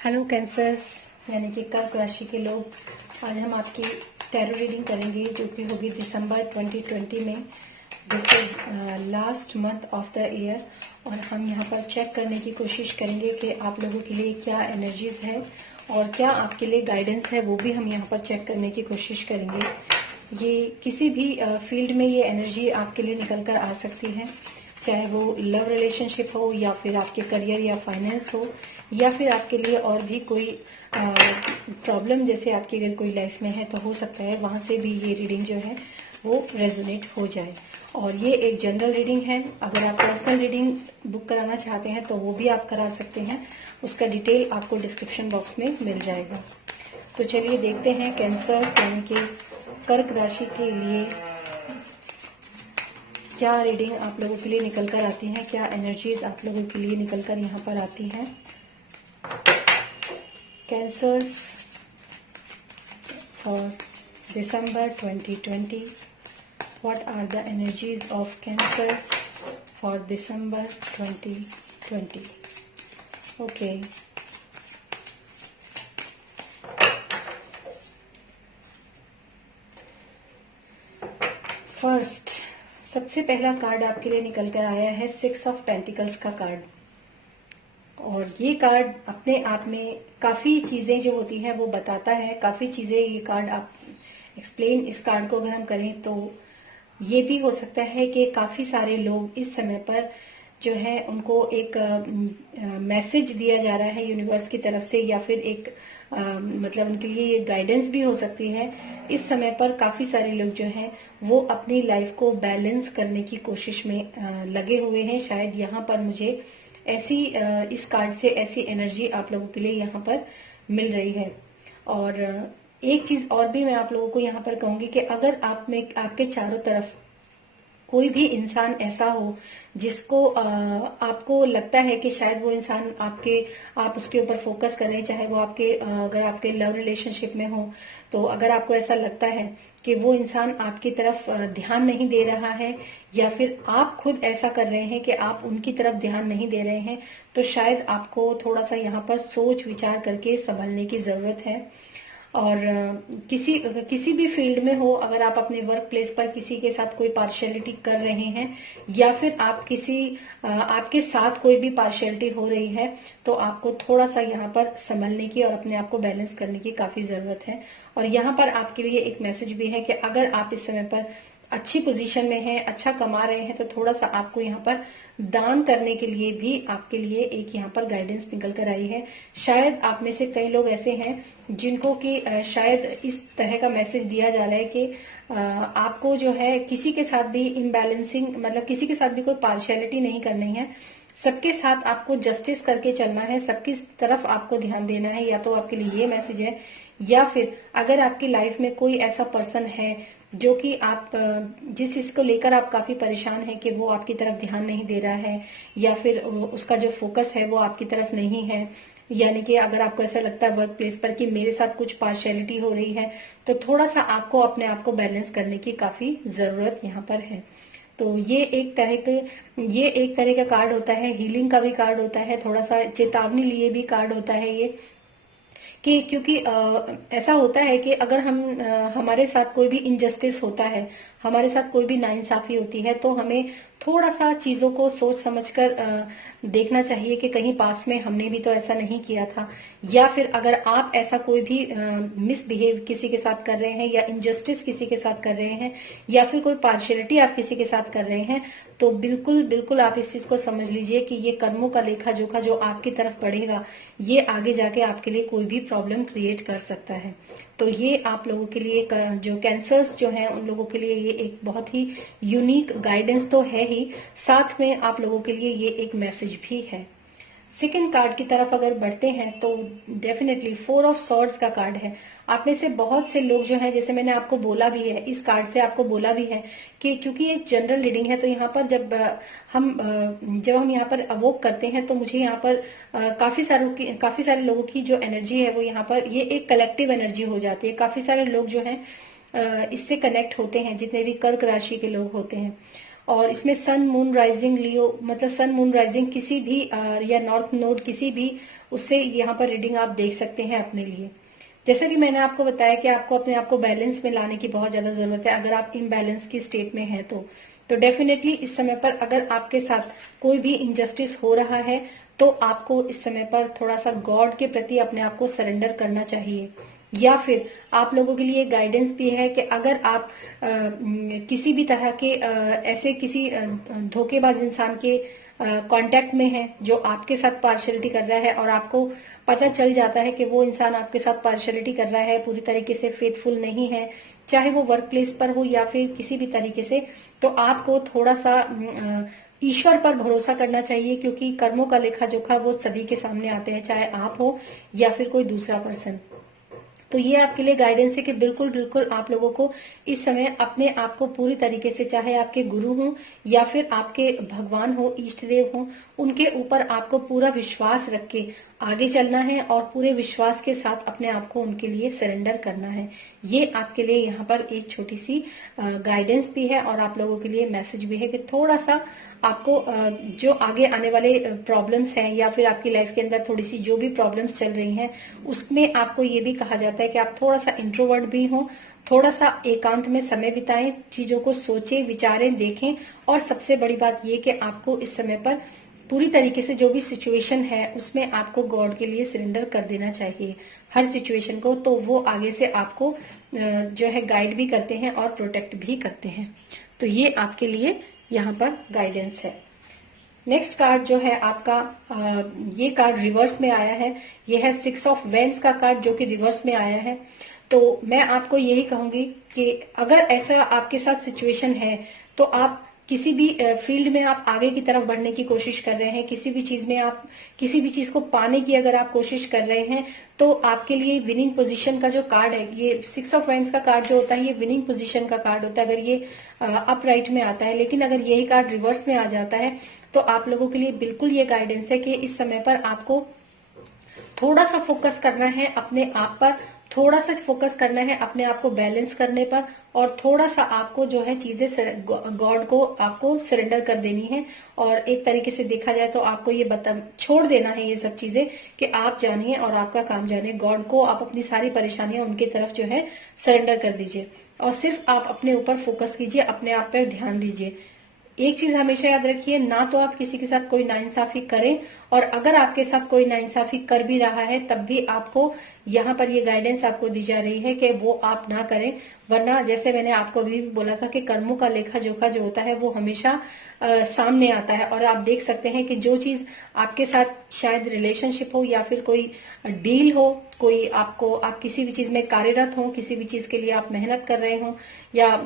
Hello cancers यानी कि कर्क राशि के लोग, आज हम आपकी टैरो रीडिंग करेंगे जो कि होगी दिसंबर 2020 में। This is last month of the year और हम यहाँ पर चेक करने की कोशिश करेंगे कि आप लोगों के लिए क्या एनर्जीज है और क्या आपके लिए गाइडेंस है, वो भी हम यहाँ पर चेक करने की कोशिश करेंगे। ये किसी भी फील्ड में ये एनर्जी आपके लिए निकल कर आ सकती है, चाहे वो लव रिलेशनशिप हो या फिर आपके करियर या फाइनेंस हो या फिर आपके लिए और भी कोई प्रॉब्लम, जैसे आपकी अगर कोई लाइफ में है तो हो सकता है वहाँ से भी ये रीडिंग जो है वो रेजोनेट हो जाए। और ये एक जनरल रीडिंग है। अगर आप पर्सनल रीडिंग बुक कराना चाहते हैं तो वो भी आप करा सकते हैं, उसका डिटेल आपको डिस्क्रिप्शन बॉक्स में मिल जाएगा। तो चलिए देखते हैं कैंसर यानी कि कर्क राशि के लिए क्या रीडिंग आप लोगों के लिए निकल कर आती हैं, क्या एनर्जीज आप लोगों के लिए निकल कर यहाँ पर आती हैं। Cancers for December 2020, what are the energies of cancers for December 2020। Okay, first सबसे पहला कार्ड आपके लिए निकल कर आया है 6 ऑफ पेंटिकल्स का कार्ड। और ये कार्ड अपने आप में काफी चीजें जो होती हैं वो बताता है, काफी चीजें ये कार्ड आप एक्सप्लेन, इस कार्ड को अगर हम करें तो ये भी हो सकता है कि काफी सारे लोग इस समय पर जो है उनको एक मैसेज दिया जा रहा है यूनिवर्स की तरफ से, या फिर एक मतलब उनके लिए ये गाइडेंस भी हो सकती है। इस समय पर काफी सारे लोग जो हैं वो अपनी लाइफ को बैलेंस करने की कोशिश में लगे हुए हैं। शायद यहाँ पर मुझे ऐसी इस कार्ड से ऐसी एनर्जी आप लोगों के लिए यहाँ पर मिल रही है। और एक चीज और भी मैं आप लोगों को यहाँ पर कहूंगी कि अगर आप में आपके चारों तरफ कोई भी इंसान ऐसा हो जिसको आपको लगता है कि शायद वो इंसान आप उसके ऊपर फोकस कर रहे हैं, चाहे वो आपके अगर आपके लव रिलेशनशिप में हो, तो अगर आपको ऐसा लगता है कि वो इंसान आपकी तरफ ध्यान नहीं दे रहा है या फिर आप खुद ऐसा कर रहे हैं कि आप उनकी तरफ ध्यान नहीं दे रहे हैं, तो शायद आपको थोड़ा सा यहाँ पर सोच विचार करके संभलने की जरूरत है। और किसी भी फील्ड में हो, अगर आप अपने वर्क प्लेस पर किसी के साथ कोई पार्शियलिटी कर रहे हैं या फिर आप आपके साथ कोई भी पार्शियलिटी हो रही है, तो आपको थोड़ा सा यहाँ पर संभलने की और अपने आप को बैलेंस करने की काफी जरूरत है। और यहाँ पर आपके लिए एक मैसेज भी है कि अगर आप इस समय पर अच्छी पोजीशन में हैं, अच्छा कमा रहे हैं, तो थोड़ा सा आपको यहाँ पर दान करने के लिए भी आपके लिए एक यहाँ पर गाइडेंस निकल कर आई है। शायद आप में से कई लोग ऐसे हैं जिनको कि शायद इस तरह का मैसेज दिया जा रहा है कि आपको जो है किसी के साथ भी इम्बैलेंसिंग, मतलब किसी के साथ भी कोई पार्शियलिटी नहीं करनी है, सबके साथ आपको जस्टिस करके चलना है, सबकी तरफ आपको ध्यान देना है। या तो आपके लिए ये मैसेज है, या फिर अगर आपकी लाइफ में कोई ऐसा पर्सन है जो कि आप जिस चीज को लेकर आप काफी परेशान हैं कि वो आपकी तरफ ध्यान नहीं दे रहा है या फिर उसका जो फोकस है वो आपकी तरफ नहीं है, यानी कि अगर आपको ऐसा लगता है वर्क प्लेस पर कि मेरे साथ कुछ पार्शियलिटी हो रही है, तो थोड़ा सा आपको अपने आप को बैलेंस करने की काफी जरूरत यहाँ पर है। तो ये एक तरह का कार्ड होता है, हीलिंग का भी कार्ड होता है, थोड़ा सा चेतावनी लिए भी कार्ड होता है ये, कि क्योंकि ऐसा होता है कि अगर हमारे साथ कोई भी इनजस्टिस होता है, हमारे साथ कोई भी नाइंसाफी होती है, तो हमें थोड़ा सा चीजों को सोच समझकर देखना चाहिए कि कहीं पास्ट में हमने भी तो ऐसा नहीं किया था, या फिर अगर आप ऐसा कोई भी मिसबिहेव किसी के साथ कर रहे हैं या इनजस्टिस किसी के साथ कर रहे हैं या फिर कोई पार्शियलिटी आप किसी के साथ कर रहे हैं, तो बिल्कुल बिल्कुल आप इस चीज को समझ लीजिए कि ये कर्मों का लेखा जोखा जो आपकी तरफ पड़ेगा, ये आगे जाके आपके लिए कोई भी प्रॉब्लम क्रिएट कर सकता है। तो ये आप लोगों के लिए जो कैंसर्स जो हैं उन लोगों के लिए ये एक बहुत ही यूनिक गाइडेंस तो है ही, साथ में आप लोगों के लिए ये एक मैसेज भी है। सेकेंड कार्ड की तरफ अगर बढ़ते हैं तो डेफिनेटली 4 ऑफ सॉर्ड्स का कार्ड है। आप में से बहुत से लोग जो हैं, जैसे मैंने आपको बोला भी है, इस कार्ड से आपको बोला भी है कि क्योंकि ये जनरल रीडिंग है, तो यहाँ पर जब हम यहाँ पर अवोक करते हैं तो मुझे यहाँ पर काफी सारे लोगों की जो एनर्जी है वो यहाँ पर ये एक कलेक्टिव एनर्जी हो जाती है। काफी सारे लोग जो हैं इससे कनेक्ट होते हैं, जितने भी कर्क राशि के लोग होते हैं। और इसमें सन मून राइजिंग लियो, मतलब सन मून राइजिंग किसी भी या नॉर्थ नोड किसी भी, उससे यहाँ पर रीडिंग आप देख सकते हैं अपने लिए। जैसा कि मैंने आपको बताया कि आपको अपने आप को बैलेंस में लाने की बहुत ज्यादा जरूरत है। अगर आप इम्बैलेंस की स्टेट में हैं तो डेफिनेटली इस समय पर अगर आपके साथ कोई भी इनजस्टिस हो रहा है तो आपको इस समय पर थोड़ा सा गॉड के प्रति अपने आप को सरेंडर करना चाहिए। या फिर आप लोगों के लिए गाइडेंस भी है कि अगर आप किसी भी तरह के ऐसे किसी धोखेबाज इंसान के कांटेक्ट में हैं जो आपके साथ पार्शलिटी कर रहा है और आपको पता चल जाता है कि वो इंसान आपके साथ पार्शलिटी कर रहा है, पूरी तरीके से फेथफुल नहीं है, चाहे वो वर्क प्लेस पर हो या फिर किसी भी तरीके से, तो आपको थोड़ा सा ईश्वर पर भरोसा करना चाहिए, क्योंकि कर्मों का लेखा जोखा वो सभी के सामने आते हैं, चाहे आप हो या फिर कोई दूसरा पर्सन। तो ये आपके लिए गाइडेंस है कि बिल्कुल बिल्कुल आप लोगों को इस समय अपने आप को पूरी तरीके से, चाहे आपके गुरु हो या फिर आपके भगवान हो, इष्ट देव हो, उनके ऊपर आपको पूरा विश्वास रख के आगे चलना है और पूरे विश्वास के साथ अपने आप को उनके लिए सरेंडर करना है। ये आपके लिए यहाँ पर एक छोटी सी गाइडेंस भी है और आप लोगों के लिए मैसेज भी है कि थोड़ा सा आपको जो आगे आने वाले प्रॉब्लम्स हैं या फिर आपकी लाइफ के अंदर थोड़ी सी जो भी प्रॉब्लम्स चल रही हैं, उसमें आपको ये भी कहा जाता है कि आप थोड़ा सा इंट्रोवर्ट भी हो, थोड़ा सा एकांत में समय बिताएं, चीजों को सोचें, विचारें, देखें। और सबसे बड़ी बात ये कि आपको इस समय पर पूरी तरीके से जो भी सिचुएशन है उसमें आपको गॉड के लिए सरेंडर कर देना चाहिए हर सिचुएशन को, तो वो आगे से आपको जो है गाइड भी करते हैं और प्रोटेक्ट भी करते हैं। तो ये आपके लिए यहाँ पर गाइडेंस है। नेक्स्ट कार्ड जो है आपका ये कार्ड रिवर्स में आया है। ये है 6 ऑफ वेंड्स का कार्ड जो कि रिवर्स में आया है। तो मैं आपको यही कहूंगी कि अगर ऐसा आपके साथ सिचुएशन है तो आप किसी भी फील्ड में आप आगे की तरफ बढ़ने की कोशिश कर रहे हैं, किसी भी चीज में आप किसी भी चीज को पाने की अगर आप कोशिश कर रहे हैं, तो आपके लिए विनिंग पोजीशन का जो कार्ड है, ये 6 ऑफ वेंड्स का कार्ड जो होता है ये विनिंग पोजीशन का कार्ड होता है अगर ये अपराइट में आता है। लेकिन अगर यही कार्ड रिवर्स में आ जाता है तो आप लोगों के लिए बिल्कुल ये गाइडेंस है कि इस समय पर आपको थोड़ा सा फोकस करना है अपने आप पर, थोड़ा सा फोकस करना है अपने आप को बैलेंस करने पर, और थोड़ा सा आपको जो है चीजें गॉड को आपको सरेंडर कर देनी है। और एक तरीके से देखा जाए तो आपको ये छोड़ देना है ये सब चीजें कि आप जानिए और आपका काम जानिए। गॉड को आप अपनी सारी परेशानियां उनकी तरफ जो है सरेंडर कर दीजिए और सिर्फ आप अपने ऊपर फोकस कीजिए, अपने आप पर ध्यान दीजिए। एक चीज हमेशा याद रखिए, ना तो आप किसी के साथ कोई नाइंसाफी करें, और अगर आपके साथ कोई नाइंसाफी कर भी रहा है तब भी आपको यहाँ पर ये गाइडेंस आपको दी जा रही है कि वो आप ना करें। वरना जैसे मैंने आपको भी बोला था कि कर्मों का लेखा जोखा जो होता है वो हमेशा सामने आता है। और आप देख सकते हैं कि जो चीज आपके साथ शायद रिलेशनशिप हो या फिर कोई डील हो, कोई आपको आप किसी भी चीज में कार्यरत हो, किसी भी चीज के लिए आप मेहनत कर रहे हो, या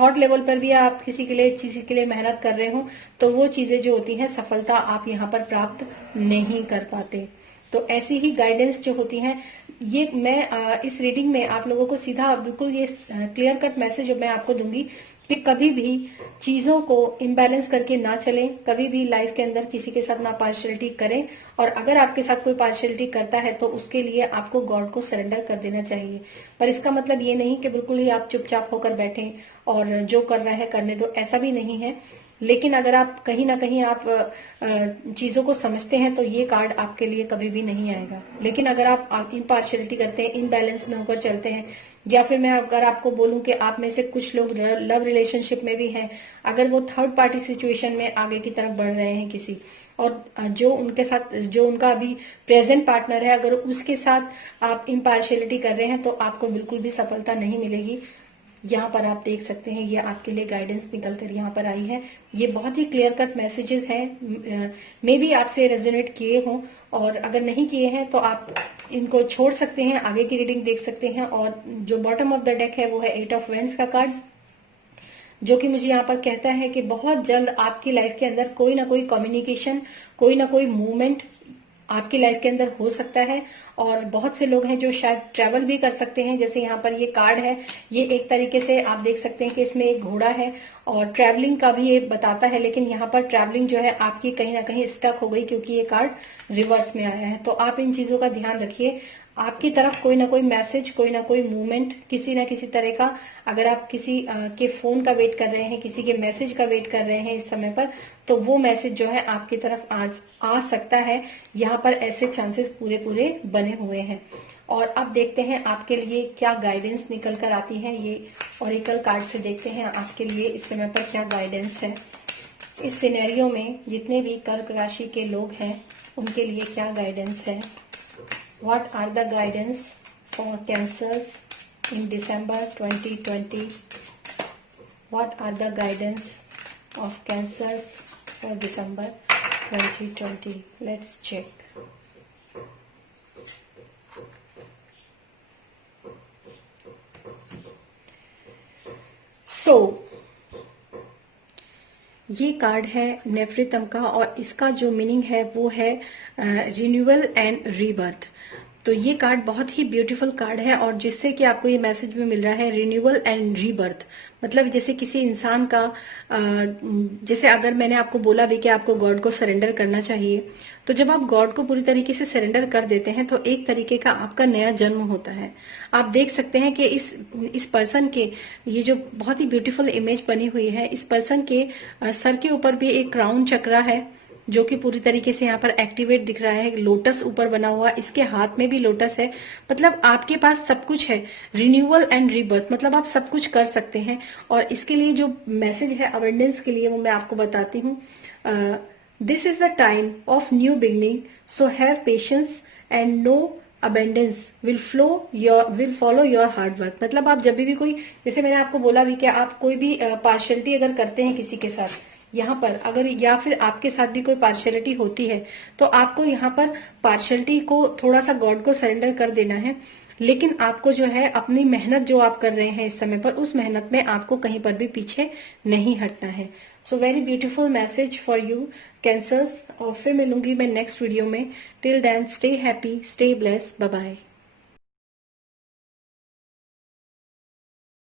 थॉट लेवल पर भी आप किसी के लिए मेहनत कर रहे हो, तो वो चीजें जो होती हैं सफलता आप यहाँ पर प्राप्त नहीं कर पाते। तो ऐसी ही गाइडेंस जो होती हैं, ये मैं इस रीडिंग में आप लोगों को सीधा बिल्कुल ये क्लियर कट मैसेज मैं आपको दूंगी कि कभी भी चीजों को इम्बैलेंस करके ना चलें, कभी भी लाइफ के अंदर किसी के साथ ना पार्शियलिटी करें, और अगर आपके साथ कोई पार्शियलिटी करता है तो उसके लिए आपको गॉड को सरेंडर कर देना चाहिए। पर इसका मतलब ये नहीं कि बिल्कुल ही आप चुपचाप होकर बैठें और जो कर रहा है करने दो, ऐसा भी नहीं है। लेकिन अगर आप कहीं ना कहीं आप चीजों को समझते हैं तो ये कार्ड आपके लिए कभी भी नहीं आएगा। लेकिन अगर आप इम्पार्शियलिटी करते हैं, इनबैलेंस में होकर चलते हैं, या फिर मैं अगर आपको बोलूं कि आप में से कुछ लोग लव रिलेशनशिप में भी हैं, अगर वो थर्ड पार्टी सिचुएशन में आगे की तरफ बढ़ रहे हैं किसी, और जो उनके साथ जो उनका अभी प्रेजेंट पार्टनर है, अगर उसके साथ आप इम्पार्शियलिटी कर रहे हैं तो आपको बिल्कुल भी सफलता नहीं मिलेगी। यहाँ पर आप देख सकते हैं ये आपके लिए गाइडेंस निकल कर यहाँ पर आई है। ये बहुत ही क्लियर कट मैसेजेस हैं, मे बी आपसे रेजोनेट किए हों, और अगर नहीं किए हैं तो आप इनको छोड़ सकते हैं, आगे की रीडिंग देख सकते हैं। और जो बॉटम ऑफ द डेक है वो है 8 ऑफ वेंड्स का कार्ड, जो कि मुझे यहाँ पर कहता है कि बहुत जल्द आपकी लाइफ के अंदर कोई ना कोई कम्युनिकेशन, कोई ना कोई मूवमेंट आपकी लाइफ के अंदर हो सकता है। और बहुत से लोग हैं जो शायद ट्रैवल भी कर सकते हैं। जैसे यहाँ पर ये कार्ड है, ये एक तरीके से आप देख सकते हैं कि इसमें एक घोड़ा है और ट्रैवलिंग का भी ये बताता है, लेकिन यहाँ पर ट्रैवलिंग जो है आपकी कहीं ना कहीं स्टक हो गई क्योंकि ये कार्ड रिवर्स में आया है। तो आप इन चीजों का ध्यान रखिए, आपकी तरफ कोई ना कोई मैसेज, कोई ना कोई मूवमेंट, किसी ना किसी तरह का, अगर आप किसी के फोन का वेट कर रहे हैं, किसी के मैसेज का वेट कर रहे हैं इस समय पर, तो वो मैसेज जो है आपकी तरफ आ सकता है। यहाँ पर ऐसे चांसेस पूरे पूरे बने हुए हैं। और अब देखते हैं आपके लिए क्या गाइडेंस निकल कर आती है। ये ओरेकल कार्ड से देखते हैं आपके लिए इस समय पर क्या गाइडेंस है। इस सिनेरियो में जितने भी कर्क राशि के लोग हैं उनके लिए क्या गाइडेंस है। What are the guidance for cancers in December 2020। What are the guidance of cancers for December 2020। Let's check. ये कार्ड है नेफ्रितम का और इसका जो मीनिंग है वो है रिन्यूअल एंड रीबर्थ। तो ये कार्ड बहुत ही ब्यूटीफुल कार्ड है और जिससे कि आपको ये मैसेज भी मिल रहा है रिन्यूअल एंड रीबर्थ। मतलब जैसे किसी इंसान का जैसे अगर मैंने आपको बोला भी कि आपको गॉड को सरेंडर करना चाहिए, तो जब आप गॉड को पूरी तरीके से सरेंडर कर देते हैं तो एक तरीके का आपका नया जन्म होता है। आप देख सकते हैं कि इस पर्सन के ये जो बहुत ही ब्यूटीफुल इमेज बनी हुई है, इस पर्सन के सर के ऊपर भी एक क्राउन चक्रा है जो कि पूरी तरीके से यहाँ पर एक्टिवेट दिख रहा है। लोटस ऊपर बना हुआ, इसके हाथ में भी लोटस है। मतलब आपके पास सब कुछ है, रिन्यूअल एंड रीबर्थ, मतलब आप सब कुछ कर सकते हैं। और इसके लिए जो मैसेज है अबंडेंस के लिए वो मैं आपको बताती हूँ। This is the time of new beginning, so have patience and no abundance will follow your hard work. मतलब आप जब भी कोई, जैसे मैंने आपको बोला भी कि आप कोई भी पार्शियलिटी अगर करते हैं किसी के साथ, यहाँ पर अगर या फिर आपके साथ भी कोई पार्शियलिटी होती है तो आपको यहाँ पर पार्शियलिटी को थोड़ा सा गॉड को सरेंडर कर देना है। लेकिन आपको जो है अपनी मेहनत जो आप कर रहे हैं इस समय पर, उस मेहनत में आपको कहीं पर भी पीछे नहीं हटना है। So very beautiful message for you cancers. और फिर मिलूंगी मैं नेक्स्ट वीडियो में। Till then stay happy, stay blessed, bye bye.